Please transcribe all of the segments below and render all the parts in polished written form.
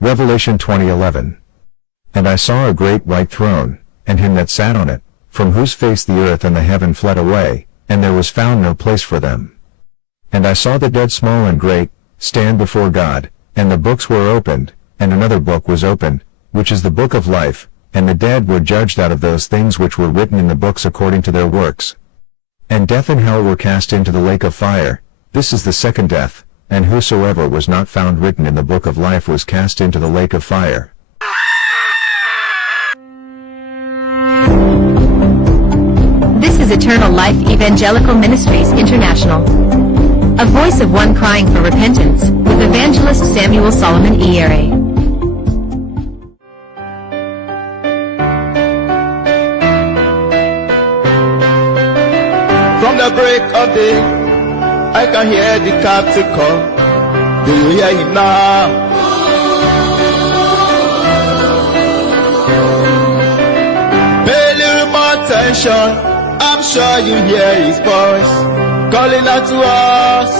Revelation 20:11. And I saw a great white throne, and him that sat on it, from whose face the earth and the heaven fled away, and there was found no place for them. And I saw the dead small and great, stand before God, and the books were opened, and another book was opened, which is the book of life, and the dead were judged out of those things which were written in the books according to their works. And death and hell were cast into the lake of fire. This is the second death, and whosoever was not found written in the book of life was cast into the lake of fire. This is Eternal Life Evangelical Ministries International. A voice of one crying for repentance, with evangelist Samuel Solomon Iyere. From the break of day, I can hear the captain call. Do you hear him now? Pay a little more attention. I'm sure you hear his voice calling out to us.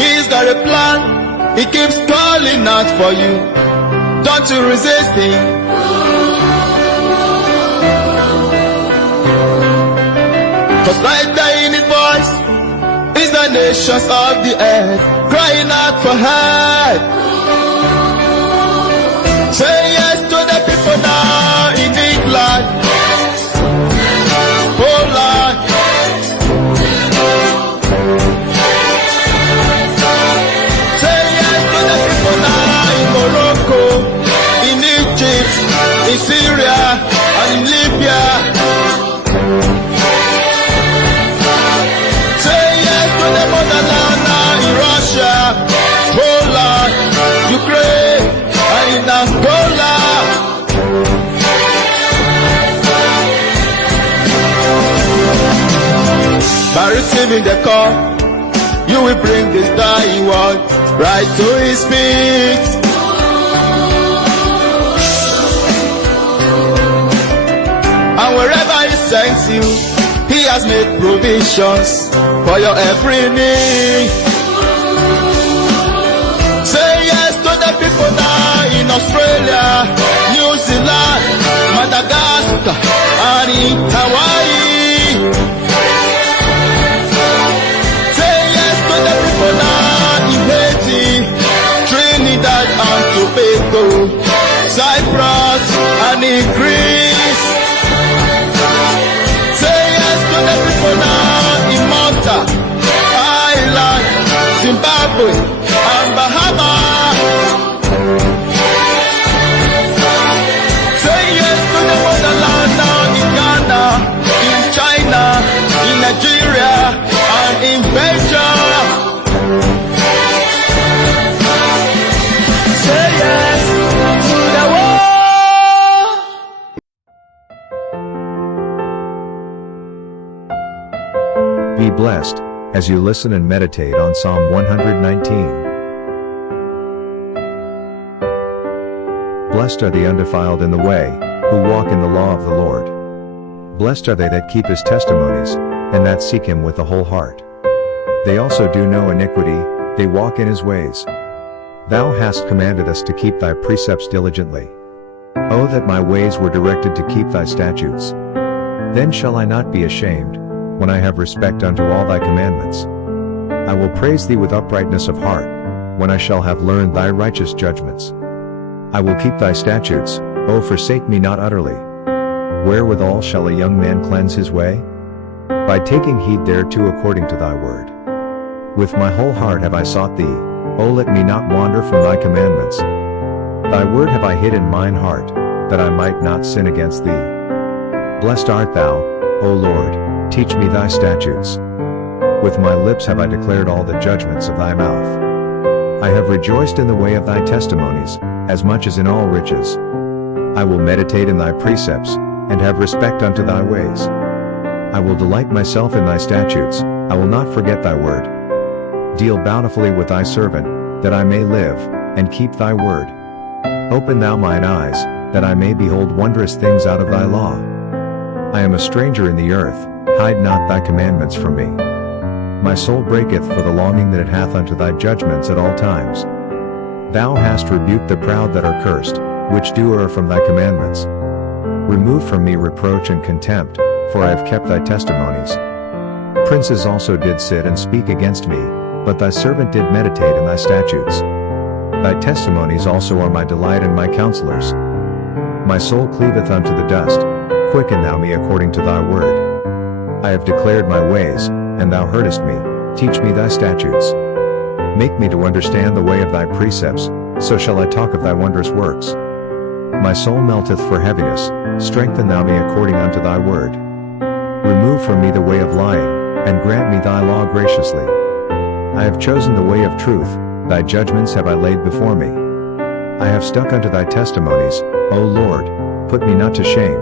He's got a plan. He keeps calling out for you. Don't you resist him. Cause right there in his voice is the nations of the earth crying out for help. Say yes to the people now in England, Poland, say yes to the people now in Morocco, in Egypt, in Syria, and in Libya. Say yes to the motherland now in Russia, Poland, Ukraine, and in Angola. By receiving the call, you will bring this dying world right to his feet. And wherever he sends you, he has made provisions for your every need. Say yes to the people now in Australia, New Zealand, Madagascar, and in Hawaii. Say yes to the people now in Haiti, Trinidad and Tobago, Cyprus, and in Greece. Say yes to the people now in Malta, Ireland, Zimbabwe, and Bahamas. Say yes to the motherland now in Ghana, in China, in Nigeria, and in Belgium. Say yes to the world. Be blessed as you listen and meditate on Psalm 119. Blessed are the undefiled in the way, who walk in the law of the Lord. Blessed are they that keep his testimonies, and that seek him with the whole heart. They also do no iniquity, they walk in his ways. Thou hast commanded us to keep thy precepts diligently. Oh, that my ways were directed to keep thy statutes. Then shall I not be ashamed, when I have respect unto all thy commandments. I will praise thee with uprightness of heart, when I shall have learned thy righteous judgments. I will keep thy statutes, O forsake me not utterly. Wherewithal shall a young man cleanse his way? By taking heed thereto according to thy word. With my whole heart have I sought thee, O let me not wander from thy commandments. Thy word have I hid in mine heart, that I might not sin against thee. Blessed art thou, O Lord, teach me thy statutes. With my lips have I declared all the judgments of thy mouth. I have rejoiced in the way of thy testimonies, as much as in all riches. I will meditate in thy precepts, and have respect unto thy ways. I will delight myself in thy statutes, I will not forget thy word. Deal bountifully with thy servant, that I may live, and keep thy word. Open thou mine eyes, that I may behold wondrous things out of thy law. I am a stranger in the earth, hide not thy commandments from me. My soul breaketh for the longing that it hath unto thy judgments at all times. Thou hast rebuked the proud that are cursed, which do err from thy commandments. Remove from me reproach and contempt, for I have kept thy testimonies. Princes also did sit and speak against me, but thy servant did meditate in thy statutes. Thy testimonies also are my delight and my counselors. My soul cleaveth unto the dust, quicken thou me according to thy word. I have declared my ways, and thou heardest me, teach me thy statutes. Make me to understand the way of thy precepts, so shall I talk of thy wondrous works. My soul melteth for heaviness, strengthen thou me according unto thy word. Remove from me the way of lying, and grant me thy law graciously. I have chosen the way of truth, thy judgments have I laid before me. I have stuck unto thy testimonies, O Lord, put me not to shame.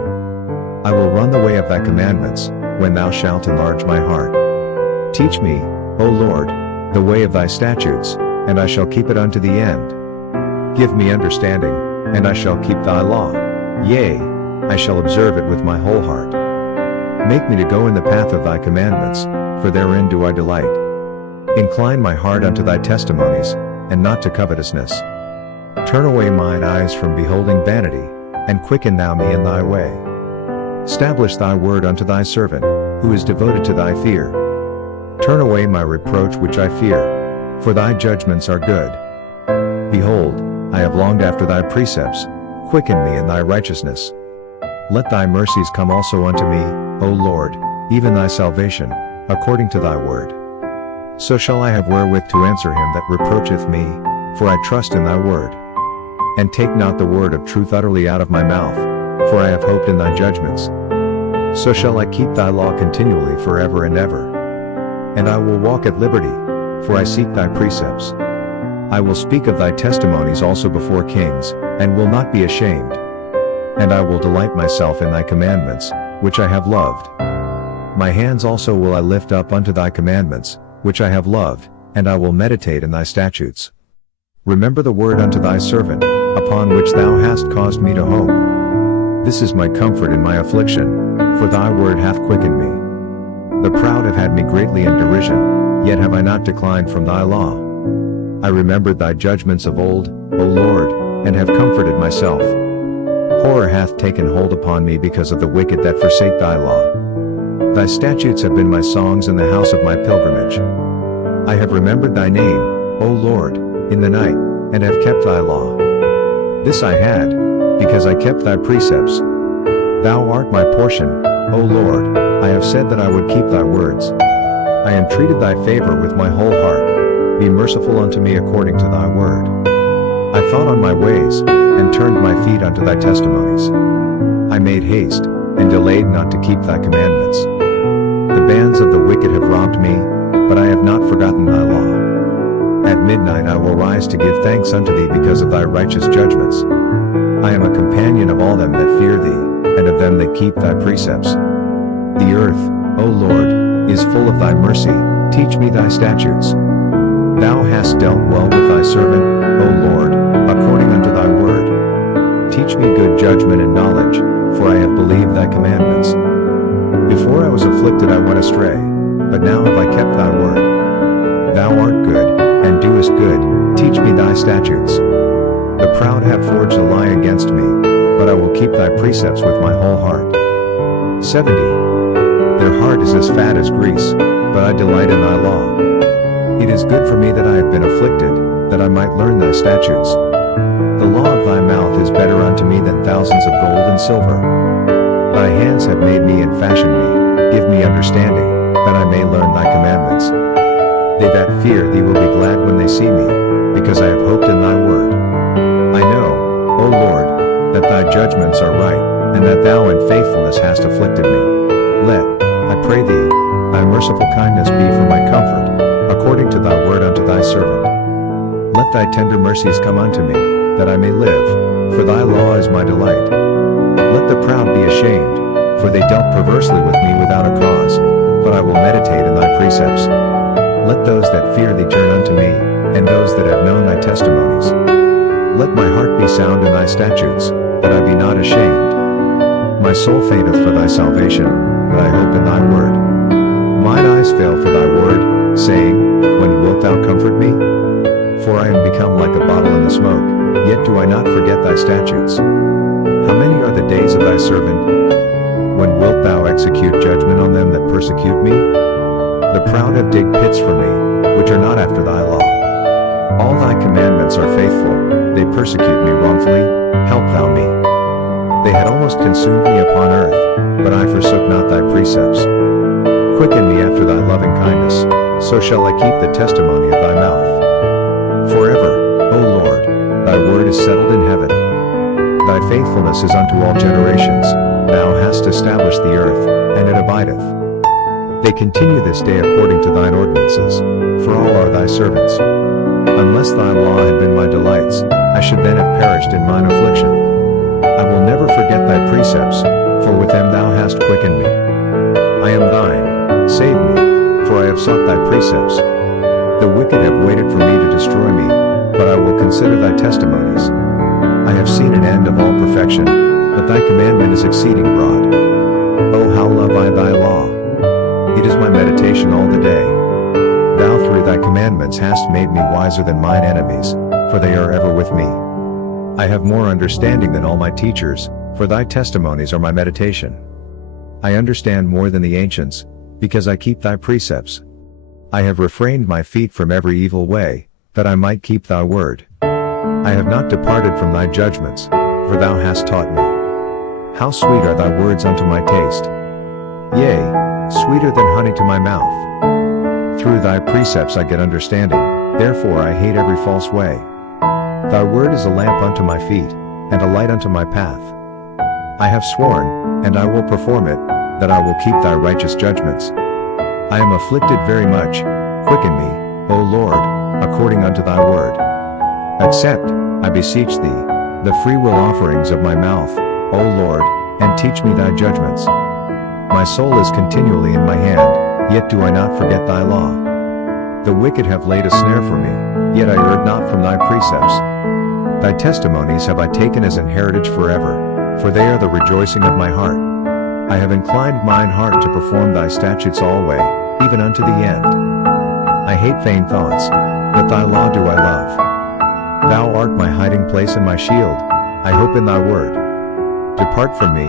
I will run the way of thy commandments, when thou shalt enlarge my heart. Teach me, O Lord, the way of thy statutes, and I shall keep it unto the end. Give me understanding, and I shall keep thy law. Yea, I shall observe it with my whole heart. Make me to go in the path of thy commandments, for therein do I delight. Incline my heart unto thy testimonies, and not to covetousness. Turn away mine eyes from beholding vanity, and quicken thou me in thy way. Establish thy word unto thy servant, who is devoted to thy fear. Turn away my reproach which I fear, for thy judgments are good. Behold, I have longed after thy precepts, quicken me in thy righteousness. Let thy mercies come also unto me, O Lord, even thy salvation, according to thy word. So shall I have wherewith to answer him that reproacheth me, for I trust in thy word. And take not the word of truth utterly out of my mouth, for I have hoped in thy judgments. So shall I keep thy law continually forever and ever. And I will walk at liberty, for I seek thy precepts. I will speak of thy testimonies also before kings, and will not be ashamed. And I will delight myself in thy commandments, which I have loved. My hands also will I lift up unto thy commandments, which I have loved, and I will meditate in thy statutes. Remember the word unto thy servant, upon which thou hast caused me to hope. This is my comfort in my affliction, for thy word hath quickened me. The proud have had me greatly in derision, yet have I not declined from thy law. I remembered thy judgments of old, O Lord, and have comforted myself. Horror hath taken hold upon me because of the wicked that forsake thy law. Thy statutes have been my songs in the house of my pilgrimage. I have remembered thy name, O Lord, in the night, and have kept thy law. This I had, because I kept thy precepts. Thou art my portion, O Lord, I have said that I would keep thy words. I entreated thy favor with my whole heart. Be merciful unto me according to thy word. I thought on my ways, and turned my feet unto thy testimonies. I made haste, and delayed not to keep thy commandments. The bands of the wicked have robbed me, but I have not forgotten thy law. At midnight I will rise to give thanks unto thee because of thy righteous judgments. I am a companion of all them that fear thee, and of them that keep thy precepts. The earth, O Lord, is full of thy mercy, teach me thy statutes. Thou hast dealt well with thy servant, O Lord, according unto thy word. Teach me good judgment and knowledge, for I have believed thy commandments. Before I was afflicted I went astray, but now have I kept thy word. Thou art good, and doest good, teach me thy statutes. The proud have forged a lie against me, but I will keep thy precepts with my whole heart. 70. Their heart is as fat as grease, but I delight in thy law. It is good for me that I have been afflicted, that I might learn thy statutes. The law of thy mouth is better unto me than thousands of gold and silver. Thy hands have made me and fashioned me, give me understanding, that I may learn thy commandments. They that fear thee will be glad when they see me, because I have hoped in thy word. I know, O Lord, that thy judgments are right, and that thou in faithfulness hast afflicted me. Let, I pray thee, thy merciful kindness be for my comfort, according to thy word unto thy servant. Let thy tender mercies come unto me, that I may live, for thy law is my delight. Let the proud be ashamed, for they dealt perversely with me without a cause, but I will meditate in thy precepts. Let those that fear thee turn unto me, and those that have known thy testimonies. Let my heart be sound in thy statutes, that I be not ashamed. My soul fainteth for thy salvation, but I hope in thy word. Mine eyes fail for thy word, saying, When wilt thou comfort me? For I am become like a bottle in the smoke, yet do I not forget thy statutes. How many are the days of thy servant? When wilt thou execute judgment on them that persecute me? The proud have digged pits for me, which are not after thy law. All thy commandments are faithful, they persecute me wrongfully, help thou me. They had almost consumed me upon earth, but I forsook not thy precepts. Quicken me after thy loving kindness, so shall I keep the testimony of thy mouth. Forever, O Lord, thy word is settled in heaven. Thy faithfulness is unto all generations, thou hast established the earth, and it abideth. They continue this day according to thine ordinances, for all are thy servants. Unless thy law had been my delights, I should then have perished in mine affliction. I will never forget thy precepts, for with them thou hast quickened me. I am thine, save me, for I have sought thy precepts. The wicked have waited for me to destroy me, but I will consider thy testimonies. I have seen an end of all perfection, but thy commandment is exceeding broad. O how love I thy law! It is my meditation all the day. Thou through thy commandments hast made me wiser than mine enemies, for they are ever with me. I have more understanding than all my teachers, for thy testimonies are my meditation. I understand more than the ancients, because I keep thy precepts. I have refrained my feet from every evil way, that I might keep thy word. I have not departed from thy judgments, for thou hast taught me. How sweet are thy words unto my taste! Yea, sweeter than honey to my mouth. Through thy precepts I get understanding, therefore I hate every false way. Thy word is a lamp unto my feet, and a light unto my path. I have sworn, and I will perform it, that I will keep thy righteous judgments. I am afflicted very much, quicken me, O Lord, according unto thy word. Accept, I beseech thee, the freewill offerings of my mouth, O Lord, and teach me thy judgments. My soul is continually in my hand, yet do I not forget thy law. The wicked have laid a snare for me, yet I erred not from thy precepts. Thy testimonies have I taken as an heritage forever, for they are the rejoicing of my heart. I have inclined mine heart to perform thy statutes alway, even unto the end. I hate vain thoughts, but thy law do I love. Thou art my hiding place and my shield, I hope in thy word. Depart from me,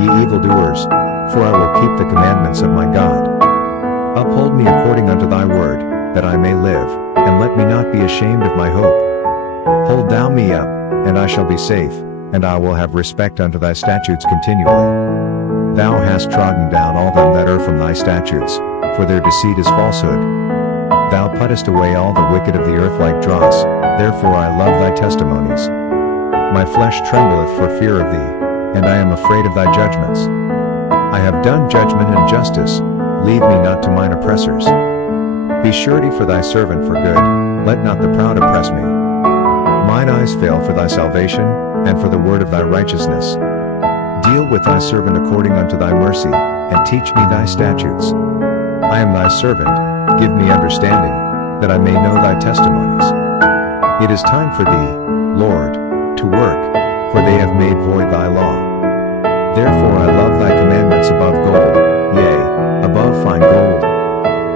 ye evildoers, for I will keep the commandments of my God. Uphold me according unto thy word, that I may live, and let me not be ashamed of my hope. Hold thou me up, and I shall be safe, and I will have respect unto thy statutes continually. Thou hast trodden down all them that err from thy statutes, for their deceit is falsehood. Thou puttest away all the wicked of the earth like dross, therefore I love thy testimonies. My flesh trembleth for fear of thee, and I am afraid of thy judgments. I have done judgment and justice, leave me not to mine oppressors. Be surety for thy servant for good, let not the proud oppress me. Mine eyes fail for thy salvation, and for the word of thy righteousness. Deal with thy servant according unto thy mercy, and teach me thy statutes. I am thy servant, give me understanding, that I may know thy testimonies. It is time for thee, Lord, to work, for they have made void thy law. Therefore I love thy commandments above gold, yea, above fine gold.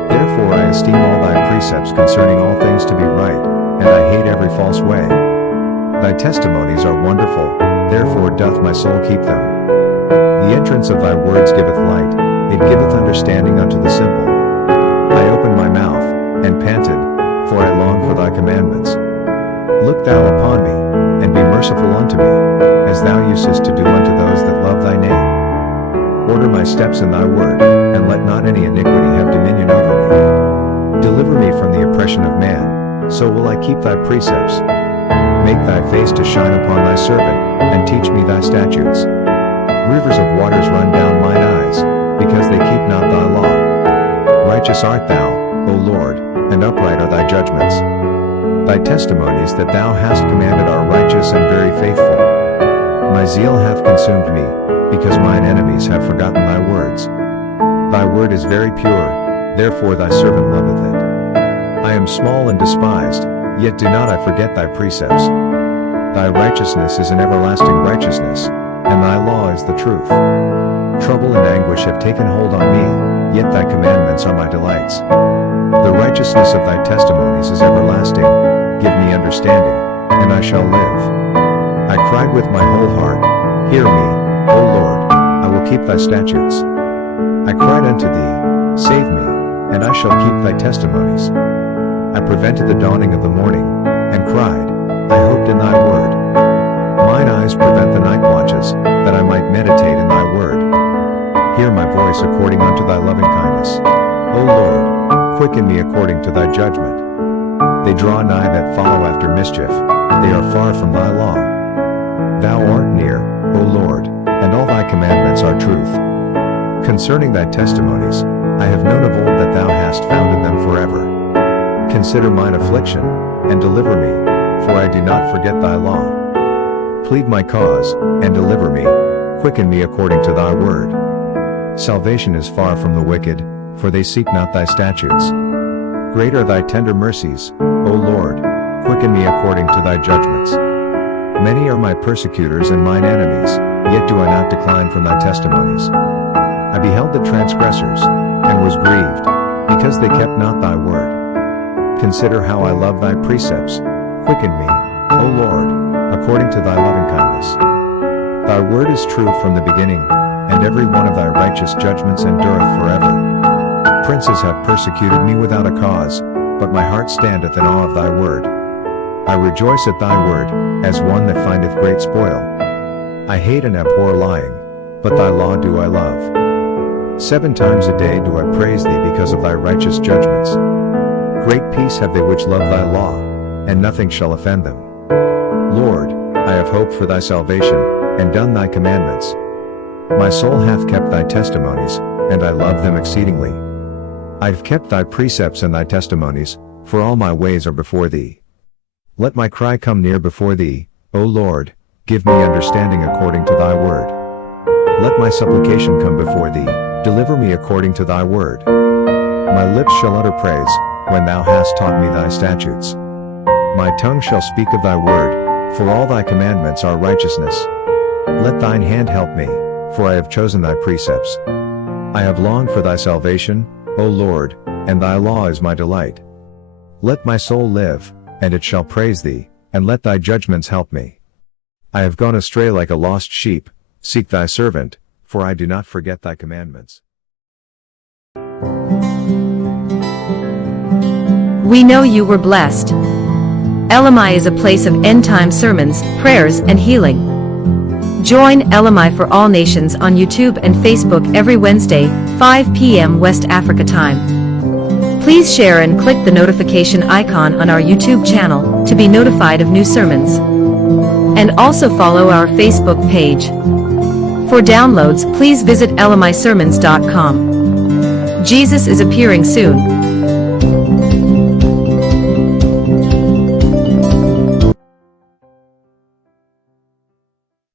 Therefore I esteem all thy precepts concerning all things to be right, and I hate every false way. Thy testimonies are wonderful, therefore doth my soul keep them. The entrance of thy words giveth light, it giveth understanding unto the simple. I opened my mouth, and panted, for I long for thy commandments. Look thou upon me, and be merciful unto me, as thou usest to do unto those that love thy name. Order my steps in thy word, and let not any iniquity have dominion over me. Deliver me from the oppression of man, so will I keep thy precepts. Make thy face to shine upon thy servant, and teach me thy statutes. Rivers of waters run down mine eyes, because they keep not thy law. Righteous art thou, O Lord, and upright are thy judgments. Thy testimonies that thou hast commanded are righteous and very faithful. My zeal hath consumed me, because mine enemies have forgotten thy words. Thy word is very pure, therefore thy servant loveth it. I am small and despised, yet do not I forget thy precepts. Thy righteousness is an everlasting righteousness, and thy law is the truth. Trouble and anguish have taken hold on me, yet thy commandments are my delights. The righteousness of thy testimonies is everlasting. Give me understanding, and I shall live. I cried with my whole heart, hear me, O Lord, I will keep thy statutes. I cried unto thee, save me, and I shall keep thy testimonies. I prevented the dawning of the morning, and cried, I hoped in thy word. Mine eyes prevent the night watches, that I might meditate in thy word. Hear my voice according unto thy loving kindness. O Lord, quicken me according to thy judgment. They draw nigh that follow after mischief, they are far from thy law. Thou art near, O Lord, and all thy commandments are truth. Concerning thy testimonies, I have known of old that thou hast founded them forever. Consider mine affliction, and deliver me, for I do not forget thy law. Plead my cause, and deliver me, quicken me according to thy word. Salvation is far from the wicked, for they seek not thy statutes. Great are thy tender mercies, O Lord, quicken me according to thy judgments. Many are my persecutors and mine enemies, yet do I not decline from thy testimonies. I beheld the transgressors, and was grieved, because they kept not thy word. Consider how I love thy precepts, quicken me, O Lord, according to thy loving kindness. Thy word is true from the beginning, and every one of thy righteous judgments endureth forever. Princes have persecuted me without a cause, but my heart standeth in awe of thy word. I rejoice at thy word, as one that findeth great spoil. I hate and abhor lying, but thy law do I love. 7 times a day do I praise thee because of thy righteous judgments. Great peace have they which love thy law, and nothing shall offend them. Lord, I have hoped for thy salvation, and done thy commandments. My soul hath kept thy testimonies, and I love them exceedingly. I have kept thy precepts and thy testimonies, for all my ways are before thee. Let my cry come near before thee, O Lord, give me understanding according to thy word. Let my supplication come before thee, deliver me according to thy word. My lips shall utter praise, when thou hast taught me thy statutes. My tongue shall speak of thy word, for all thy commandments are righteousness. Let thine hand help me, for I have chosen thy precepts. I have longed for thy salvation, O Lord, and thy law is my delight. Let my soul live, and it shall praise thee, and let thy judgments help me. I have gone astray like a lost sheep, seek thy servant, for I do not forget thy commandments. We know you were blessed. Elemi is a place of end-time sermons, prayers, and healing. Join Elemi for All Nations on YouTube and Facebook every Wednesday, 5 p.m. West Africa time. Please share and click the notification icon on our YouTube channel to be notified of new sermons. And also follow our Facebook page. For downloads, please visit elemisermons.com. Jesus is appearing soon.